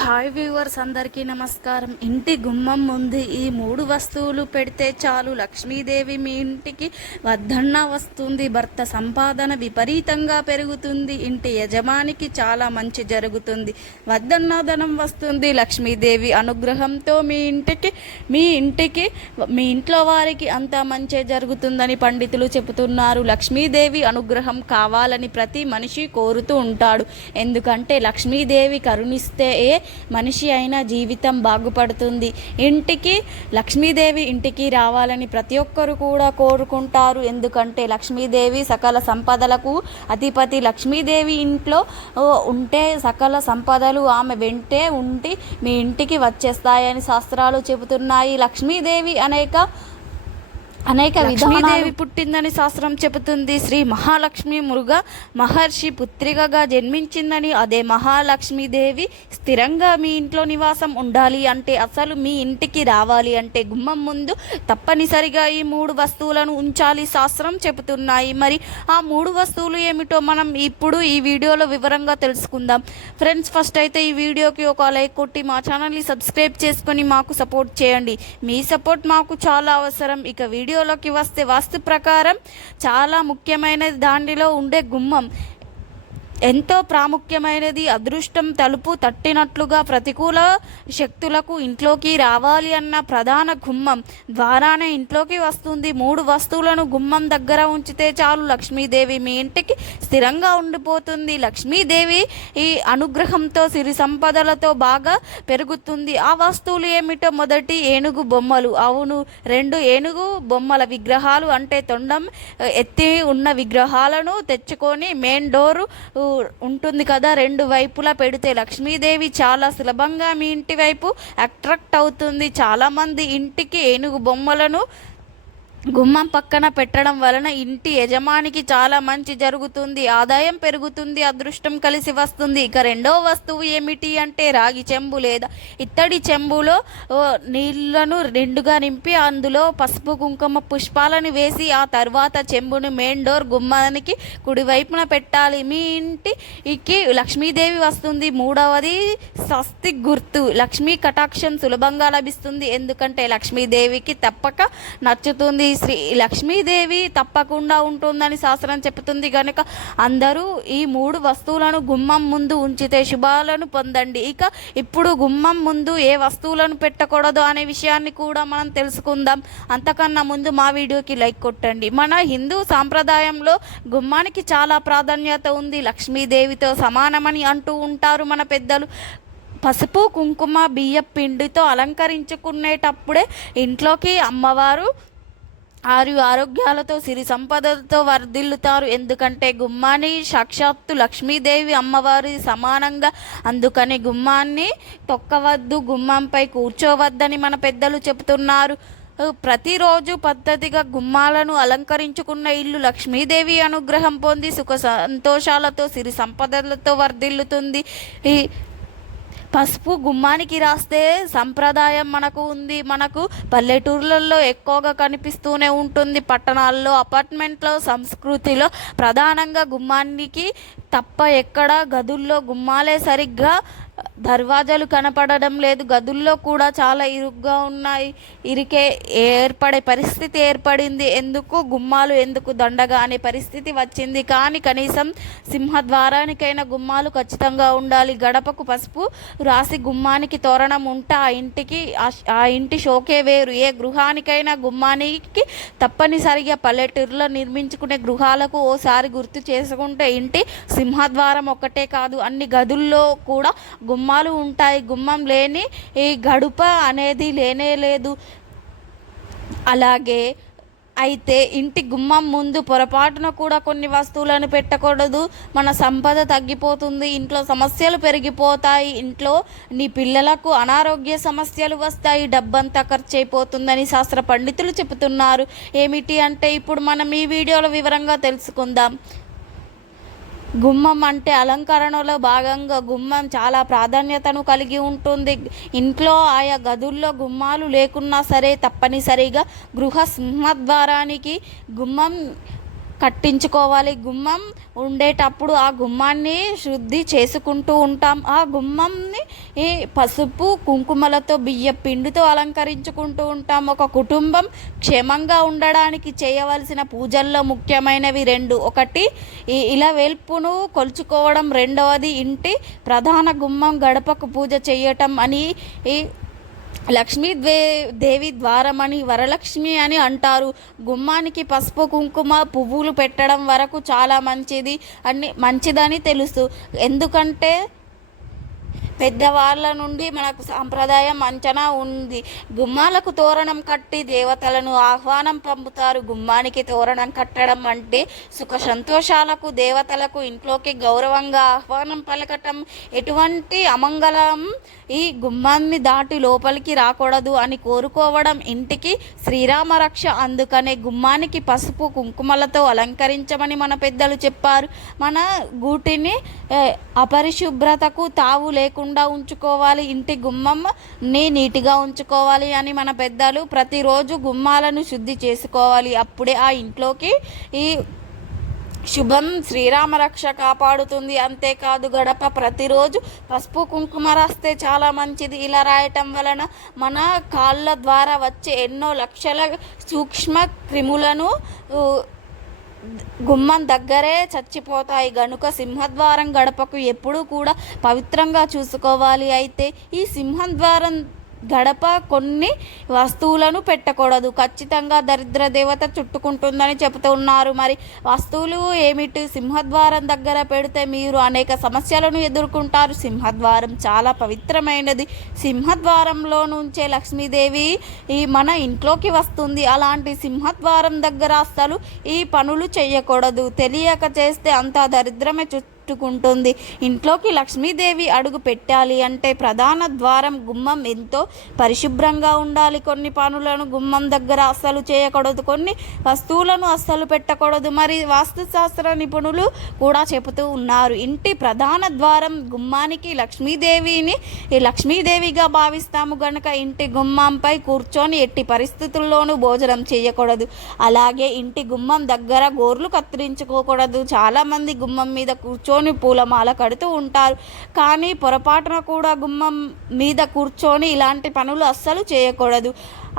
Hi viewers అందరికీ నమస్కారం. ఇంటి గుమ్మం ముందు ఈ మూడు వస్తువులు పెడితే చాలు. లక్ష్మీదేవి మీ ఇంటికి వద్దన్న వస్తుంది. భర్త సంపాదన విపరీతంగా పెరుగుతుంది. ఇంటి యజమానికి చాలా మంచి జరుగుతుంది. వద్దన్న ధనం వస్తుంది. లక్ష్మీదేవి అనుగ్రహంతో మీ ఇంటికి మీ ఇంటికి మీ ఇంట్లో వారికి అంతా మంచి జరుగుతుందని పండితులు చెబుతున్నారు. లక్ష్మీదేవి అనుగ్రహం కావాలని ప్రతి మనిషి కోరుతూ ఉంటాడు. ఎందుకంటే లక్ష్మీదేవి కరుణిస్తే ఏ మనిషి అయినా జీవితం బాగుపడుతుంది. ఇంటికి లక్ష్మీదేవి ఇంటికి రావాలని ప్రతి ఒక్కరు కూడా కోరుకుంటారు. ఎందుకంటే లక్ష్మీదేవి సకల సంపదలకు అధిపతి. లక్ష్మీదేవి ఇంట్లో ఉంటే సకల సంపదలు ఆమె వెంటే ఉండి మీ ఇంటికి వచ్చేస్తాయని శాస్త్రాలు చెబుతున్నాయి. లక్ష్మీదేవి అనేక అనేక లక్ష్మీదేవి పుట్టిందని శాస్త్రం చెబుతుంది. శ్రీ మహాలక్ష్మి మురుగ మహర్షి పుత్రికగా జన్మించిందని అదే మహాలక్ష్మీదేవి స్థిరంగా మీ ఇంట్లో నివాసం ఉండాలి అంటే అసలు మీ ఇంటికి రావాలి అంటే గుమ్మం ముందు తప్పనిసరిగా ఈ మూడు వస్తువులను ఉంచాలి శాస్త్రం చెబుతున్నాయి. మరి ఆ మూడు వస్తువులు ఏమిటో మనం ఇప్పుడు ఈ వీడియోలో వివరంగా తెలుసుకుందాం. ఫ్రెండ్స్ ఫస్ట్ అయితే ఈ వీడియోకి ఒక లైక్ కొట్టి మా ఛానల్ని సబ్స్క్రైబ్ చేసుకొని మాకు సపోర్ట్ చేయండి. మీ సపోర్ట్ మాకు చాలా అవసరం. ఇక వీడియోలోకి వస్తే వాస్తు ప్రకారం చాలా ముఖ్యమైనది దానిలో ఉండే గుమ్మం. ఎంతో ప్రాముఖ్యమైనది. అదృష్టం తలుపు తట్టినట్లుగా ప్రతికూల శక్తులకు ఇంట్లోకి రావాలి అన్న ప్రధాన గుమ్మం ద్వారానే ఇంట్లోకి వస్తుంది. మూడు వస్తువులను గుమ్మం దగ్గర ఉంచితే చాలు లక్ష్మీదేవి మీ ఇంటికి స్థిరంగా ఉండిపోతుంది. లక్ష్మీదేవి ఈ అనుగ్రహంతో సిరి సంపదలతో బాగా పెరుగుతుంది. ఆ వస్తువులు ఏమిటో మొదటి ఏనుగు బొమ్మలు. అవును రెండు ఏనుగు బొమ్మల విగ్రహాలు అంటే తొండం ఎత్తి ఉన్న విగ్రహాలను తెచ్చుకొని మెయిన్ డోరు ఉంటుంది కదా రెండు వైపులా పెడితే లక్ష్మీదేవి చాలా సులభంగా మీ ఇంటి వైపు అట్రాక్ట్ అవుతుంది. చాలామంది ఇంటికి ఏనుగు బొమ్మలను గుమ్మం పక్కన పెట్టడం వలన ఇంటి యజమానికి చాలా మంచి జరుగుతుంది. ఆదాయం పెరుగుతుంది అదృష్టం కలిసి వస్తుంది. ఇక రెండో వస్తువు ఏమిటి అంటే రాగి చెంబు లేదా ఇత్తడి చెంబులో నీళ్ళను రెండుగా నింపి అందులో పసుపు కుంకుమ పుష్పాలను వేసి ఆ తర్వాత చెంబును మెయిన్ డోర్ గుమ్మానికి కుడివైపున పెట్టాలి. మీ ఇంటికి లక్ష్మీదేవి వస్తుంది. మూడవది స్వస్తి గుర్తు. లక్ష్మీ కటాక్షం సులభంగా లభిస్తుంది. ఎందుకంటే లక్ష్మీదేవికి తప్పక నచ్చుతుంది. శ్రీ లక్ష్మీదేవి తప్పకుండా ఉంటుందని శాస్త్రం చెబుతుంది కనుక అందరూ ఈ మూడు వస్తువులను గుమ్మం ముందు ఉంచితే శుభాలను పొందండి. ఇక ఇప్పుడు గుమ్మం ముందు ఏ వస్తువులను పెట్టకూడదు అనే విషయాన్ని కూడా మనం తెలుసుకుందాం. అంతకన్నా ముందు మా వీడియోకి లైక్ కొట్టండి. మన హిందూ సాంప్రదాయంలో గుమ్మానికి చాలా ప్రాధాన్యత ఉంది. లక్ష్మీదేవితో సమానమని అంటూ ఉంటారు మన పెద్దలు. పసుపు కుంకుమ బియ్య పిండితో అలంకరించుకునేటప్పుడే ఇంట్లోకి అమ్మవారు ఆరు ఆరోగ్యాలతో సిరి సంపదలతో వర్ధిల్లుతారు. ఎందుకంటే గుమ్మాన్ని సాక్షాత్తు లక్ష్మీదేవి అమ్మవారి సమానంగా. అందుకని గుమ్మాన్ని తొక్కవద్దు గుమ్మంపై కూర్చోవద్దని మన పెద్దలు చెబుతున్నారు. ప్రతిరోజు పద్ధతిగా గుమ్మాలను అలంకరించుకున్న ఇల్లు లక్ష్మీదేవి అనుగ్రహం పొంది సుఖ సంతోషాలతో సిరి సంపదలతో వర్ధిల్లుతుంది. ఈ పసుపు గుమ్మానికి రాస్తే సంప్రదాయం మనకు ఉంది. మనకు పల్లెటూర్లలో ఎక్కువగా కనిపిస్తూనే ఉంటుంది. పట్టణాల్లో అపార్ట్మెంట్లో సంస్కృతిలో ప్రధానంగా గుమ్మానికి తప్ప ఎక్కడ గదుల్లో గుమ్మాలే సరిగ్గా దర్వాజాలు కనపడడం లేదు. గదుల్లో కూడా చాలా ఇరుగ్గా ఉన్నాయి. ఇరికే ఏర్పడే పరిస్థితి ఏర్పడింది. ఎందుకు? గుమ్మాలు ఎందుకు దండగా అనే పరిస్థితి వచ్చింది. కానీ కనీసం సింహద్వారానికైనా గుమ్మాలు ఖచ్చితంగా ఉండాలి. గడపకు పసుపు రాసి గుమ్మానికి తోరణం ఉంటే ఆ ఇంటికి ఆ- ఆ ఇంటి షోకే వేరు. ఏ గృహానికైనా గుమ్మానికి తప్పనిసరిగా పల్లెటూరులో నిర్మించుకునే గృహాలకు ఓసారి గుర్తు చేసుకుంటే ఇంటి సింహద్వారం ఒక్కటే కాదు అన్ని గదుల్లో కూడా గుమ్మాలు ఉంటాయి. గుమ్మం లేని ఈ గడుప అనేది లేనే లేదు. అలాగే అయితే ఇంటి గుమ్మం ముందు పొరపాటున కూడా కొన్ని వస్తువులను పెట్టకూడదు. మన సంపద తగ్గిపోతుంది. ఇంట్లో సమస్యలు పెరిగిపోతాయి. ఇంట్లో నీ పిల్లలకు అనారోగ్య సమస్యలు వస్తాయి. డబ్బంతా ఖర్చు అయిపోతుందని శాస్త్ర పండితులు చెబుతున్నారు. ఏమిటి అంటే ఇప్పుడు మనం ఈ వీడియోలో వివరంగా తెలుసుకుందాం. గుమ్మం అంటే అలంకరణలో భాగంగా గుమ్మం చాలా ప్రాధాన్యతను కలిగి ఉంటుంది. ఇంట్లో ఆయా గదుల్లో గుమ్మాలు లేకున్నా సరే తప్పనిసరిగా గృహ సింహద్వారానికి గుమ్మం కట్టించుకోవాలి గుమ్మం ఉండేటప్పుడు ఆ గుమ్మాన్ని శుద్ధి చేసుకుంటూ ఉంటాం. ఆ గుమ్మంని ఈ పసుపు కుంకుమలతో బియ్య పిండితో అలంకరించుకుంటూ ఉంటాం. ఒక కుటుంబం క్షేమంగా ఉండడానికి చేయవలసిన పూజల్లో ముఖ్యమైనవి రెండు. ఒకటి ఈ ఇలా వెల్పును కొలుచుకోవడం. రెండవది ఇంటి ప్రధాన గుమ్మం గడపకు పూజ చేయటం అని లక్ష్మీ ద్వే దేవి ద్వారమని వరలక్ష్మి అని అంటారు. గుమ్మానికి పసుపు కుంకుమ పువ్వులు పెట్టడం వరకు చాలా మంచిది అని మంచిదని తెలుసు. ఎందుకంటే పెద్దవాళ్ళ నుండి మనకు సాంప్రదాయం అంచనా ఉంది. గుమ్మాలకు తోరణం కట్టి దేవతలను ఆహ్వానం పంపుతారు. గుమ్మానికి తోరణం కట్టడం అంటే సుఖ సంతోషాలకు దేవతలకు ఇంట్లోకి గౌరవంగా ఆహ్వానం పలకటం. ఎటువంటి అమంగళం ఈ గుమ్మాన్ని దాటి లోపలికి రాకూడదు అని కోరుకోవడం ఇంటికి శ్రీరామ రక్ష. అందుకనే గుమ్మానికి పసుపు కుంకుమలతో అలంకరించమని మన పెద్దలు చెప్పారు. మన గూటిని అపరిశుభ్రతకు తావు లేకుండా ఉంచుకోవాలి. ఇంటి గుమ్మంని నీటిగా ఉంచుకోవాలి అని మన పెద్దలు ప్రతిరోజు గుమ్మాలను శుద్ధి చేసుకోవాలి. అప్పుడే ఆ ఇంట్లోకి ఈ శుభం శ్రీరామ రక్ష కాపాడుతుంది. అంతేకాదు గడప ప్రతిరోజు పసుపు కుంకుమ రాస్తే చాలా మంచిది. ఇలా రాయటం వలన మన కాళ్ళ ద్వారా వచ్చే ఎన్నో లక్షల సూక్ష్మ క్రిములను గుమ్మం దగ్గరే చచ్చిపోతాయి. గనుక సింహద్వారం గడపకు ఎప్పుడూ కూడా పవిత్రంగా చూసుకోవాలి. అయితే ఈ సింహద్వారం గడప కొన్ని వస్తువులను పెట్టకూడదు. ఖచ్చితంగా దరిద్ర దేవత చుట్టుకుంటుందని చెబుతున్నారు మరి వస్తువులు ఏమిటి? సింహద్వారం దగ్గర పెడితే మీరు అనేక సమస్యలను ఎదుర్కొంటారు. సింహద్వారం చాలా పవిత్రమైనది. సింహద్వారంలో నుంచే లక్ష్మీదేవి ఈ మన ఇంట్లోకి వస్తుంది. అలాంటి సింహద్వారం దగ్గర అస్సలు ఈ పనులు చేయకూడదు. తెలియక చేస్తే అంతా దరిద్రమే చు చుట్టుకుంటుంది ఇంట్లోకి లక్ష్మీదేవి అడుగు పెట్టాలి అంటే ప్రధాన ద్వారం గుమ్మం ఎంతో పరిశుభ్రంగా ఉండాలి. కొన్ని పనులను గుమ్మం దగ్గర అస్సలు చేయకూడదు. కొన్ని వస్తువులను అస్సలు పెట్టకూడదు. మరి వాస్తుశాస్త్ర నిపుణులు కూడా చెబుతూ ఉన్నారు. ఇంటి ప్రధాన ద్వారం గుమ్మానికి లక్ష్మీదేవిని లక్ష్మీదేవిగా భావిస్తాము గనక ఇంటి గుమ్మంపై కూర్చొని ఎట్టి పరిస్థితుల్లోనూ భోజనం చేయకూడదు. అలాగే ఇంటి గుమ్మం దగ్గర గోర్లు కత్తిరించుకోకూడదు. చాలామంది గుమ్మం మీద కూర్చొని కూర్చొని పూలమాల కడుతూ ఉంటారు. కానీ పొరపాటున కూడా గుమ్మం మీద కూర్చొని ఇలాంటి పనులు అస్సలు చేయకూడదు.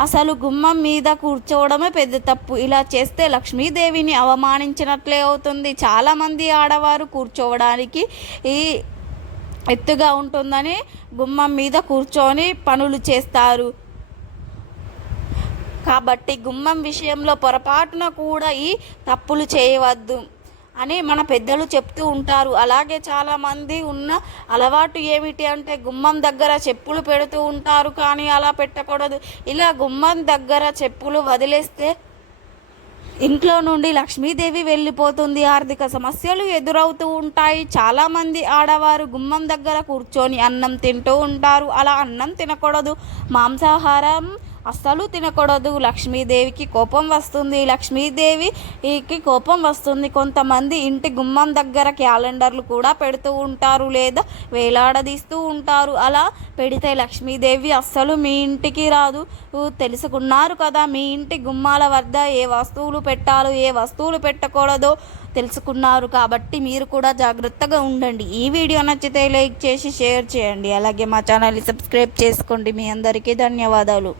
అసలు గుమ్మం మీద కూర్చోవడమే పెద్ద తప్పు. ఇలా చేస్తే లక్ష్మీదేవిని అవమానించినట్లే అవుతుంది. చాలామంది ఆడవారు కూర్చోవడానికి ఈ ఎత్తుగా ఉంటుందని గుమ్మం మీద కూర్చొని పనులు చేస్తారు. కాబట్టి గుమ్మం విషయంలో పొరపాటున కూడా ఈ తప్పులు చేయవద్దు. అని మన పెద్దలు చెప్తూ ఉంటారు. అలాగే చాలామంది ఉన్న అలవాటు ఏమిటి అంటే గుమ్మం దగ్గర చెప్పులు పెడుతూ ఉంటారు కానీ అలా పెట్టకూడదు. ఇలా గుమ్మం దగ్గర చెప్పులు వదిలేస్తే ఇంట్లో నుండి లక్ష్మీదేవి వెళ్ళిపోతుంది. ఆర్థిక సమస్యలు ఎదురవుతూ ఉంటాయి. చాలామంది ఆడవారు గుమ్మం దగ్గర కూర్చొని అన్నం తింటూ ఉంటారు. అలా అన్నం తినకూడదు. మాంసాహారం అస్సలు తినకూడదు. లక్ష్మీదేవికి కోపం వస్తుంది. లక్ష్మీదేవికి కోపం వస్తుంది. కొంతమంది ఇంటి గుమ్మం దగ్గర క్యాలెండర్లు కూడా పెడుతూ ఉంటారు లేదా వేలాడదీస్తూ ఉంటారు. అలా పెడితే లక్ష్మీదేవి అస్సలు మీ ఇంటికి రాదు. తెలుసుకున్నారు కదా మీ ఇంటి గుమ్మాల వద్ద ఏ వస్తువులు పెట్టాలో ఏ వస్తువులు పెట్టకూడదో తెలుసుకున్నారు కాబట్టి మీరు కూడా జాగ్రత్తగా ఉండండి. ఈ వీడియో నచ్చితే లైక్ చేసి షేర్ చేయండి. అలాగే మా ఛానల్ని సబ్స్క్రైబ్ చేసుకోండి. మీ అందరికీ ధన్యవాదాలు.